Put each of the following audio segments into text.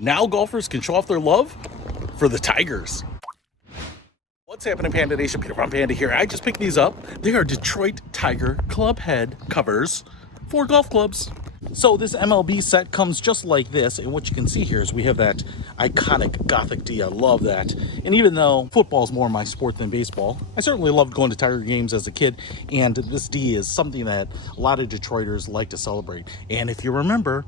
Now golfers can show off their love for the Tigers. What's happening, Panda Nation? Peter from Panda here. I just picked these up. They are Detroit Tiger club head covers for golf clubs. So this MLB set comes just like this, and what you can see here is we have that iconic Gothic D. I love that. And even though football is more my sport than baseball, I certainly loved going to Tiger games as a kid, and this D is something that a lot of Detroiters like to celebrate. And if you remember,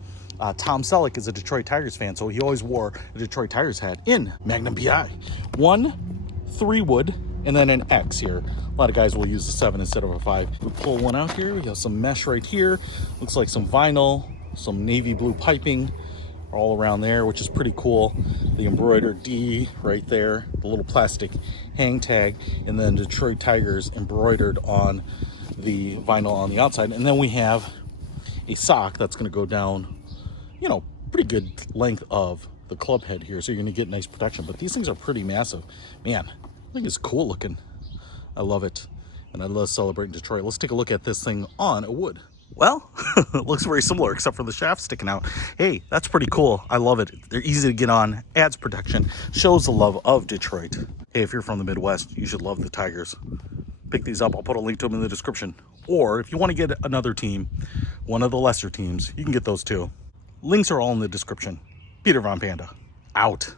Tom Selleck is a Detroit Tigers fan, so he always wore a Detroit Tigers hat in Magnum PI. 1 3-wood, and then an X here. A lot of guys will use a 7 instead of a 5. We pull one out here. We got some mesh right here. Looks like some vinyl, some navy blue piping all around there, which is pretty cool. The embroidered D right there, the little plastic hang tag, and then Detroit Tigers embroidered on the vinyl on the outside. And then we have a sock that's going to go down, you know, pretty good length of the club head here, so you're going to get nice protection. But these things are pretty massive. Man, I think it's cool looking. I love it, and I love celebrating Detroit. Let's take a look at this thing on a wood. Well, it looks very similar except for the shaft sticking out. Hey, that's pretty cool. I love it. They're easy to get on, adds protection, shows the love of Detroit. Hey, if you're from the Midwest, you should love the Tigers. Pick these up. I'll put a link to them in the description. Or if you want to get another team, one of the lesser teams, you can get those too. Links are all in the description. Peter von Panda, out.